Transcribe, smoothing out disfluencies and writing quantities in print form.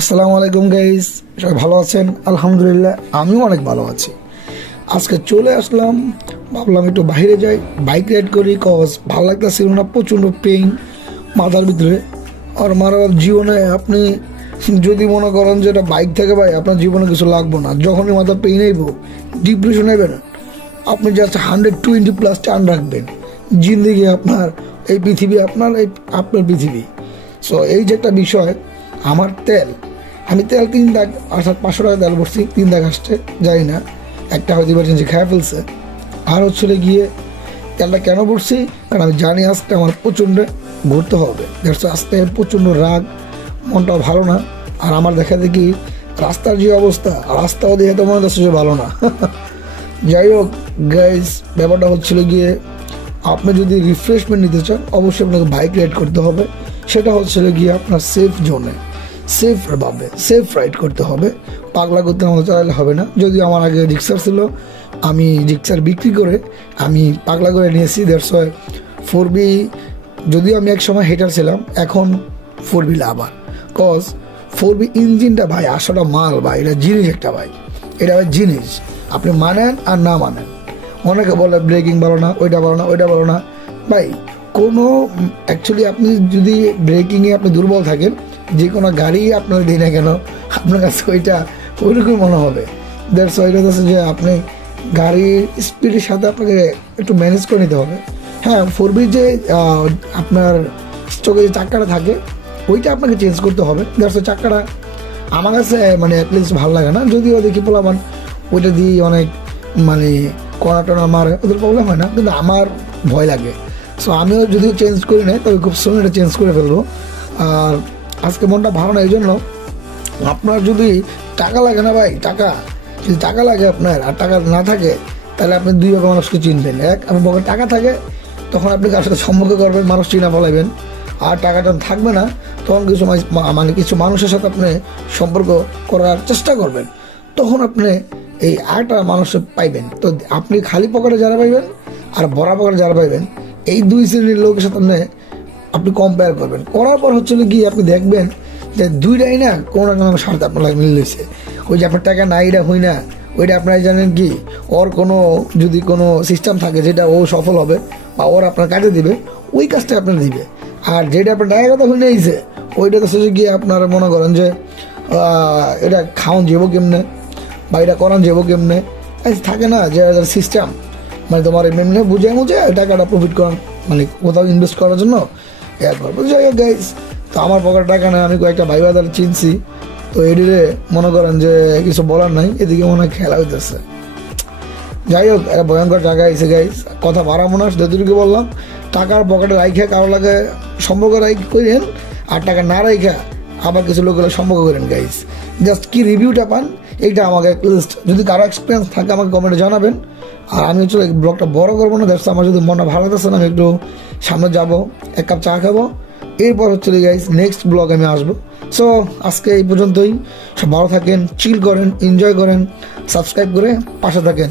আসসালামু আলাইকুম গাইস, সবাই ভালো আছেন? আলহামদুলিল্লাহ আমিও অনেক ভালো আছি। আজকে চলে আসলাম, ভাবলাম একটু বাইরে যাই, বাইক রাইড করি। ভালো লাগতেছিল না, প্রচণ্ড পেইন মাথার ভিতরে। আর মারা জীবনে আপনি যদি মনে করেন যে এটা বাইক থেকে ভাই আপনার জীবনে কিছু লাগবো না, যখনই মাথা পেইন আইব, ডিপ্রেশন আইবেন, আপনি জাস্ট 120+ টান রাখবেন। জিন্দিগি আপনার, এই পৃথিবী আপনার, এই আপনার পৃথিবী। সো এই যে একটা বিষয়, আমার তেল, আমি তেল 3 দাগ অর্থাৎ 500 টাকা তেল ভরছি, 3 দাগ আসছে, জানি না, একটা হয়তো ইমার্জেন্সি খেয়ে ফেলছে। আর হচ্ছিল গিয়ে তেলটা কেন ভরছি, কারণ আমি জানি আজকে আমার প্রচণ্ড ঘুরতে হবে। আজকে প্রচণ্ড রাগ, মনটাও ভালো না। আর আমার দেখা দেখি রাস্তার যে অবস্থা, রাস্তাও দেখে তো মনে হচ্ছে যে ভালো না। যাই হোক গাইজ, ব্যাপারটা হচ্ছিল গিয়ে আপনি যদি রিফ্রেশমেন্ট নিতে চান অবশ্যই আপনাকে বাইক রাইড করতে হবে। সেটা হচ্ছিল গিয়ে আপনার সেফ জোনে, সেফভাবে সেফ রাইড করতে হবে। পাগলা করতে আমাদের চালালে হবে না। যদিও আমার আগে রিক্সার ছিল, আমি রিক্সার বিক্রি করে আমি পাগলা করে নিয়েছি। দ্যাটস ওয়াই 4B, যদিও আমি এক সময় হেটার ছিলাম, এখন 4B আবার। কজ 4B ইঞ্জিনটা ভাই আসলে মাল ভাই, এটা জিনিস একটা ভাই, এটা ভাই জিনিস। আপনি মানেন আর না মানেন, অনেকে বলে ব্রেকিং ভালো না, ওইটা ভালো না, ওইটা ভালো না। ভাই কোনো অ্যাকচুয়ালি আপনি যদি ব্রেকিংয়ে আপনি দুর্বল থাকেন, যে কোনো গাড়ি আপনার দিই না কেন আপনার কাছে ওইটা ওইরকম মনে হবে। দ্যাটস ওয়াই এটা হচ্ছে যে আপনি গাড়ির স্পিডের সাথে আপনাকে একটু ম্যানেজ করে নিতে হবে। হ্যাঁ, 4B যে আপনার স্টকে যে চাক্কাটা থাকে ওইটা আপনাকে চেঞ্জ করতে হবে। দ্যাটস ওয়াই চাক্কাটা আমার কাছে মানে অ্যাটলিস্ট ভালো লাগে না। যদিও দেখি পোলামান ওইটা দিয়ে অনেক মানে কড়া টনা মারে, ওদের প্রবলেম হয় না, কিন্তু আমার ভয় লাগে। সো আমিও যদিও চেঞ্জ করি নাই, তবে খুব সুন্দর এটা চেঞ্জ করে ফেলবো। আর আজকে মনটা ভালো না, এই জন্য আপনার যদি টাকা লাগে না ভাই, যদি টাকা লাগে আপনার আর টাকা না থাকে, তাহলে আপনি দুইভাবে মানুষকে চিনবেন। এক, আপনার পকেটে টাকা থাকে তখন আপনি কার সাথে সম্পর্ক করবেন, মানুষ চিনা ফেলাইবেন। আর টাকাটা থাকবে না তখন কিছু মানুষের সাথে আপনি সম্পর্ক করার চেষ্টা করবেন, তখন আপনি এই আরেকটা মানুষ পাইবেন। তো আপনি খালি পকেটে যারা পাইবেন আর ভরা পকেটে যারা পাইবেন, এই 2 শ্রেণীর লোকের সাথে আপনি কম্পেয়ার করবেন। করার পর হচ্ছে গিয়ে আপনি দেখবেন যে দুইটাই না কোনো না কোনো স্বার্থে আপনার মিল রয়েছে। ওই যে আপনার টাকা নাই, এটা হই না, ওইটা আপনারা জানেন কি, ওর কোনো যদি কোনো সিস্টেম থাকে যেটা ও সফল হবে বা ওর আপনার কাজে দিবে, ওই কাজটা আপনার দিবে। আর যেটা আপনার টাকা কথা হয়ে নিয়েছে, ওইটা তো সোজা গিয়ে আপনারা মনে করেন যে এটা খাওয়ান যাবো কেমনে বা এটা করান যাবো কেমনে, থাকে না যে সিস্টেম, মানে তোমার এমনি বুঝে টাকাটা প্রফিট করান, মানে কোথাও ইনভেস্ট করার জন্য করবো। যাই হোক গাইজ, তো আমার পকেটে টাকা নেই, আমি কয়েকটা ভাই বাজার চিনছি, তো এদিকে মনে করেন যে কিছু বলার নাই, এদিকে মনে হয় খেলা হইতেছে। যাই হোক, একটা ভয়ঙ্কর জায়গায় এসে গাইজ, কথা বাড়াবো না, যতটুকু বললাম, টাকার পকেটে রাইখা কারো লাগে সম্পর্ক করেন, আর টাকা না রাইখা আবার কিছু লোকের সম্পর্ক করেন গাইজ। জাস্ট কি রিভিউটা পান এইটা আমাকে লিস্ট, যদি কারো এক্সপিরিয়েন্স থাকে আমাকে কমেন্টে জানাবেন। আর আমি হচ্ছে ব্লগটা বড় করবো না, দেখছি আমার যদি মনটা ভালো লাগতেছে না, আমি একটু সামনে যাবো, 1 কাপ চা খাবো, এরপর হচ্ছে গাইজ নেক্সট ব্লগ আমি আসবো। সো আজকে এই পর্যন্তই, সব ভালো থাকেন, চিল করেন, এনজয় করেন, সাবস্ক্রাইব করে পাশে থাকেন।